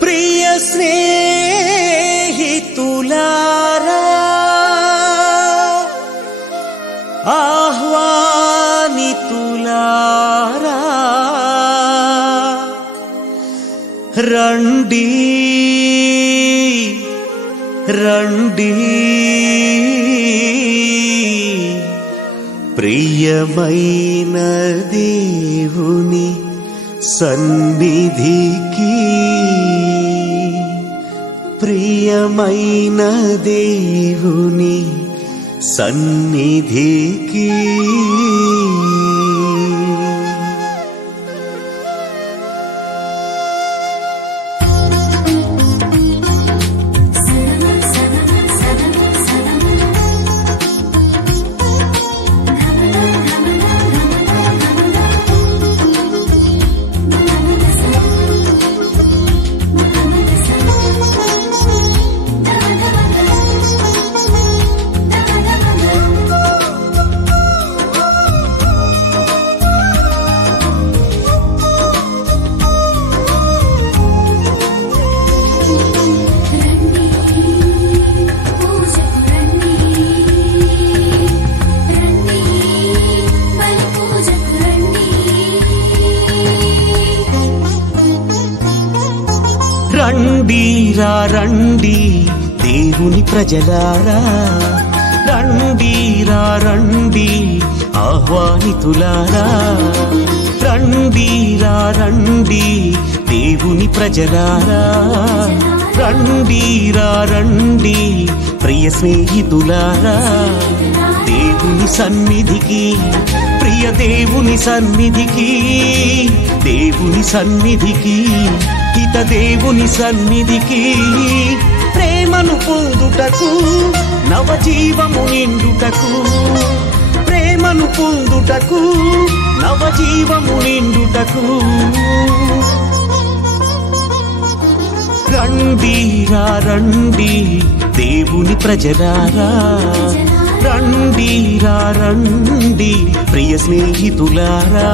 ప్రియ స్నేహితులారా ఆహ్వానితులారా రండి రండి ప్రియమైన దేవుని సన్నిధికి ప్రియమైన దేవుని సన్నిధికి రండి రండి దేవుని ప్రజలారా రండి రండి ఆహ్వానితులారా రండి రండి దేవుని ప్రజలారా రండి రండి ప్రియ స్నేహితులారా దేవుని సన్నిధికి ప్రియ దేవుని సన్నిధికి దేవుని సన్నిధికి హిత దేవుని సన్నిధికి ప్రేమను పొందుటకు నవజీవము నిండుటకు ప్రేమను పొందుటకు నవజీవము నిండుటకు రండి రండి దేవుని ప్రజలారా రండి రండి ప్రియ స్నేహితులారా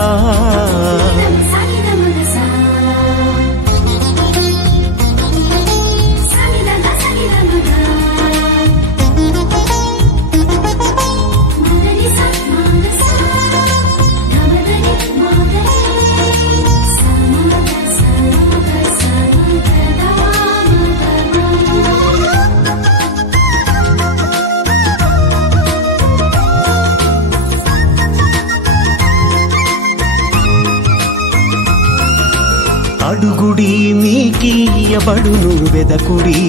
అడుగుడి మీకియ్యబడును వెదకుడి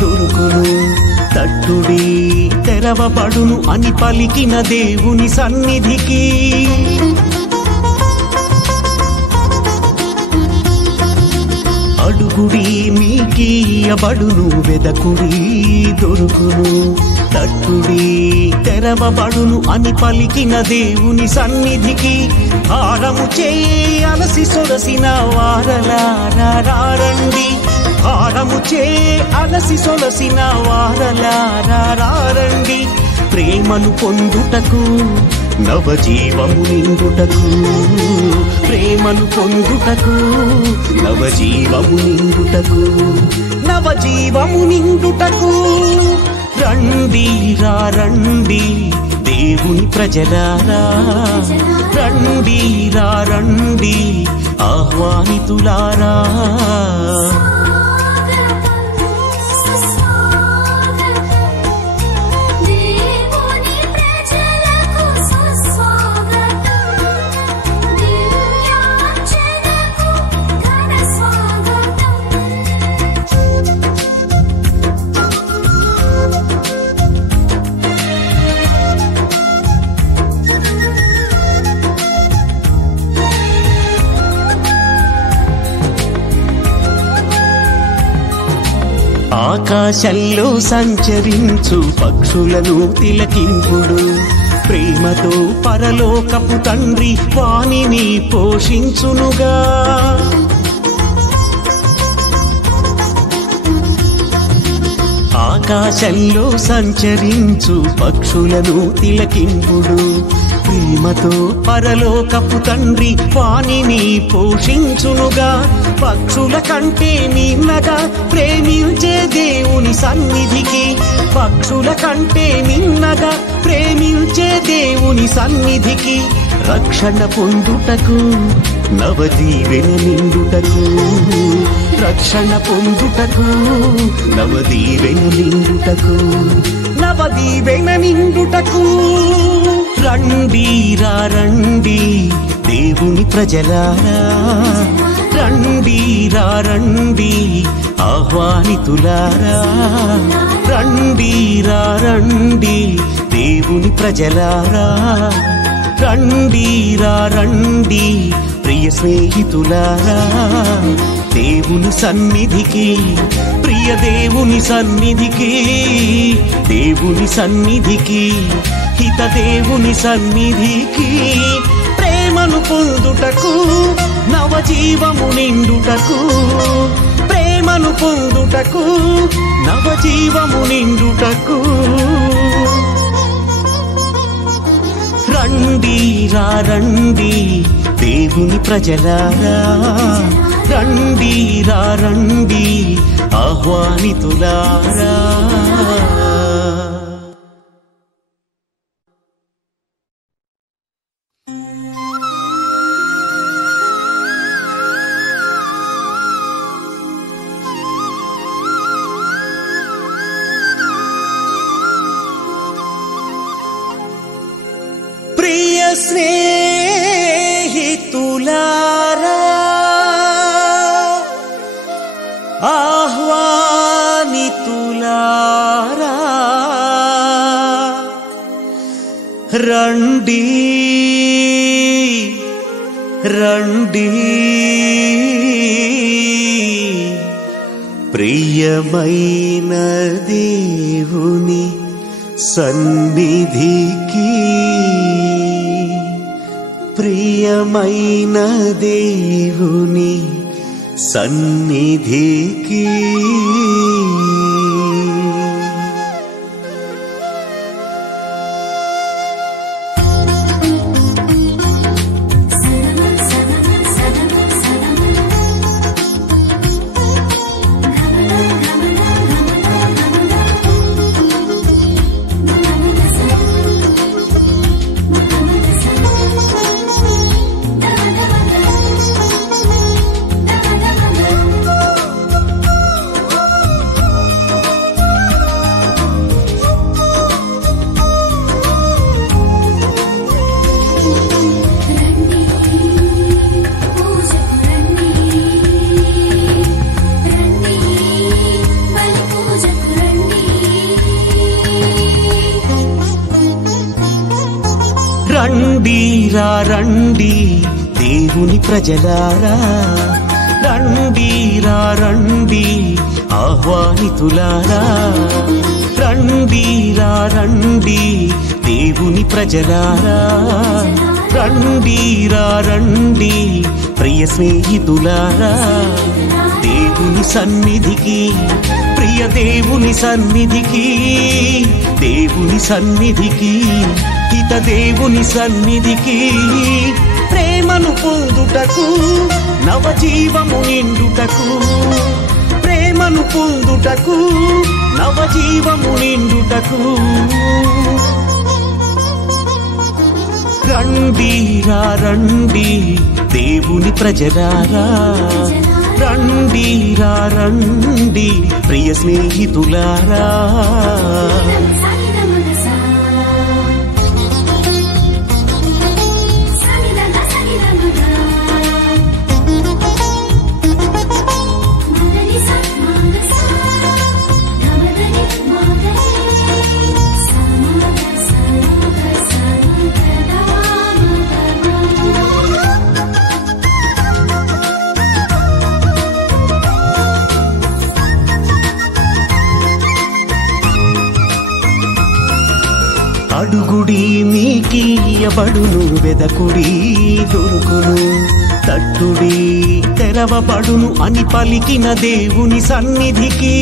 దొరుకును తట్టుడి తెరవబడును అని పలికిన దేవుని సన్నిధికి అడుగుడి మీకియ్యబడును వెదకుడి దొరుకును తట్టుడి తెరవబడును అని పలికిన దేవుని సన్నిధికి హారము చేయి అలసి సొలసిన వారలారా రండి హారము చేయి అలసి సొలసిన వారలారా రండి ప్రేమను పొందుటకు నవజీవము నిండుటకు ప్రేమను పొందుటకు నవజీవము నిండుటకు నవజీవము నిండుటకు రండి రండి దేవుని ప్రజలారా రండి రండి ఆహ్వానితులారా ఆకాశంలో సంచరించు పక్షులను తిలకింపుడు ప్రేమతో పరలోకపు తండ్రి వానిని పోషించునుగా ఆకాశంలో సంచరించు పక్షులను తిలకింపుడు ప్రేమతో పరలోకపు తండ్రి వానిని పోషించునుగా పక్షుల కంటే నిన్నగా ప్రేమించే దేవుని సన్నిధికి పక్షుల కంటే నిన్నగా ప్రేమించే దేవుని సన్నిధికి రక్షణ పొందుటకు నవదీవెన నిండుటకు రక్షణ పొందుటకు నవదీవెన నిండుటకు నవదీవెన నిండుటకు రండి రండి దేవుని ప్రజలారా రండి రండి ఆహ్వానితులారా రండి రండి దేవుని ప్రజలారా రండి రండి ప్రియ స్నేహితులారా దేవుని సన్నిధికి ప్రియ దేవుని సన్నిధికి దేవుని సన్నిధికి హిత దేవుని సన్నిధికి ప్రేమను పొందుటకు నవజీవము నిండుటకు ప్రేమను పొందుటకు నవజీవము నిండుటకు రండి రండి దేవుని ప్రజలారా రండి రండి ఆహ్వానితులారా ప్రియ స్నేహితులారా ఆహ్వానితులారా రండి రండి ప్రియమైన దేవుని సన్నిధికి ప్రియమైన దేవుని సన్నిధికి రండి రండి దేవుని ప్రజలారా రండి రండి ఆహ్వానితులారా రండి రండి దేవుని ప్రజలారా రండి రండి ప్రియ స్నేహితులారా దేవుని సన్నిధికి ప్రియ దేవుని సన్నిధికి దేవుని సన్నిధికి హిత దేవుని సన్నిధికి ప్రేమను పొందుటకు నవజీవము నిండుటకు ప్రేమను పొందుటకు నవజీవము నిండుటకు రండి రండి దేవుని ప్రజలారా రండి రండి ప్రియ స్నేహితులారా అడుగుడి మీకియబడును వెదకుడి దొరుకును తట్టుడి తెరవబడును అని పలికిన దేవుని సన్నిధికి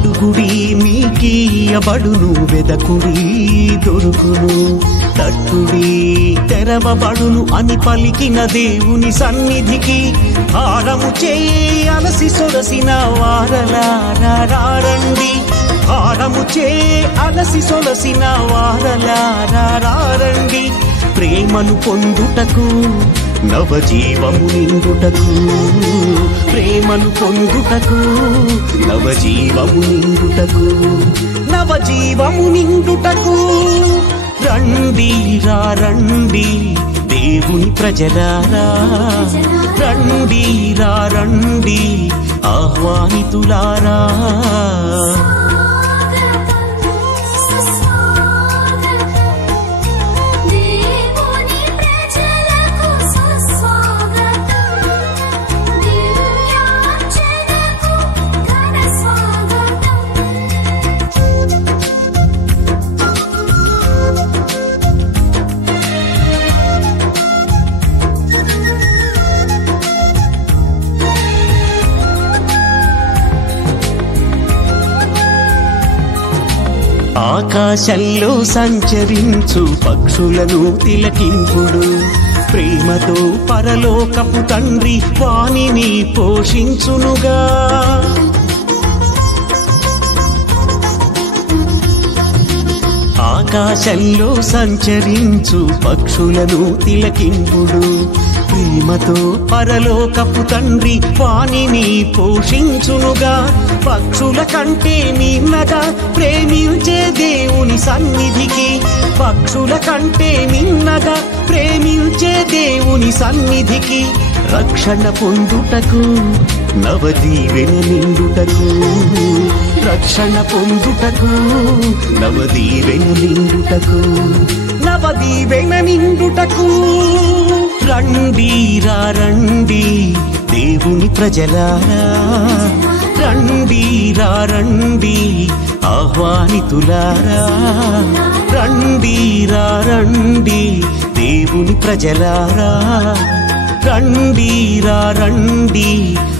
అడుగుడి మీకీయబడును వెదకుడి దొరుకును తట్టుడి తెరవబడును అని పలికిన దేవుని సన్నిధికి హారము చేయి అలసి సొలసిన వారలారా రండి హారము చేయి అలసి సొలసిన వారలారా రండి ప్రేమను పొందుటకు నవజీవము నిండుటకు ప్రేమను పొందుటకు నవజీవము నిండుటకు నవజీవము నిండుటకు రండి రండి దేవుని ప్రజలారా రండి రండి ఆహ్వానితులారా ఆకాశంలో సంచరించు పక్షులను తిలకింపుడు ప్రేమతో పరలోకపు తండ్రి వానిని పోషించునుగా ఆకాశంలో సంచరించు పక్షులను తిలకింపుడు ప్రేమతో పరలోకపు తండ్రి వానిని పోషించునుగా పక్షుల కంటే మిన్నగా ప్రేమించే దేవుని సన్నిధికి పక్షుల కంటే మిన్నగా ప్రేమించే దేవుని సన్నిధికి రక్షణ పొందుటకు నవదీవెన నిండుటకు రక్షణ పొందుటకు నవదీవెన నిండుటకు నవదీవెన నిండుటకు రండి రండి దేవుని ప్రజలారా రండి రండి ఆహ్వానితులారా రండి రండి దేవుని ప్రజలారా రండి రండి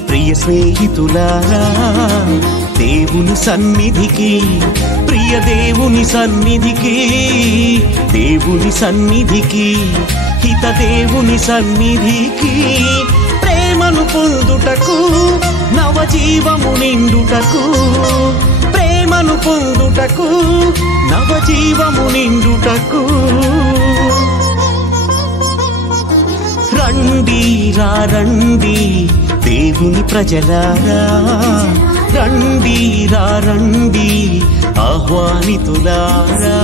ప్రియ స్నేహితులారా దేవుని సన్నిధికి ప్రియ దేవుని సన్నిధికి దేవుని సన్నిధికి హిత దేవుని సన్నిధికి ప్రేమను పొందుటకు నవజీవము నిండుటకు ప్రేమను పొందుటకు నవజీవము నిండుటకు రండి రండి దేవుని ప్రజలారా రండి రండి ఆహ్వానితులారా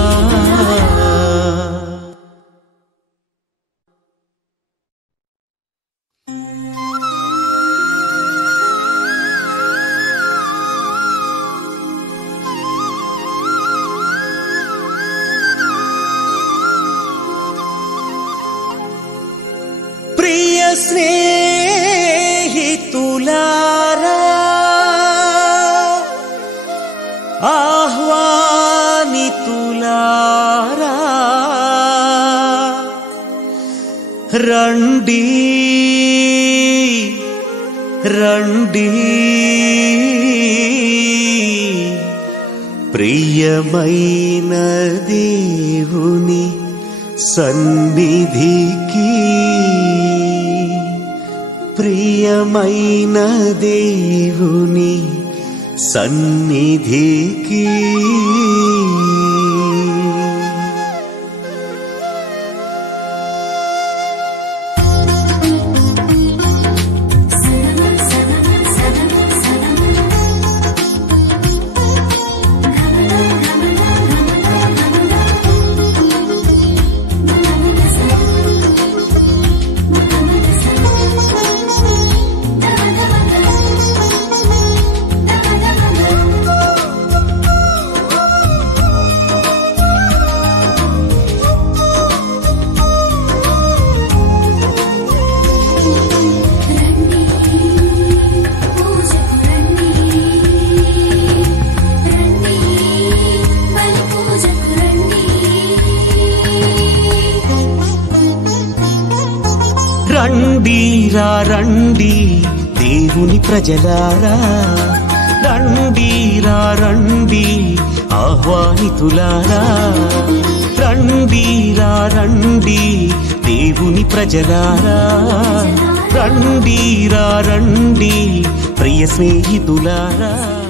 ప్రియ స్నేహితులారా ఆహ్వానితులారా రండి రండి ప్రియమైన దేవుని సన్నిధికి ప్రియమైన దేవుని సన్నిధికి రండి రండి దేవుని ప్రజలారా రండి రండి ఆహ్వానితులారా, రండి రండి దేవుని ప్రజలారా, రండి రండి ప్రియ స్నేహితులారా.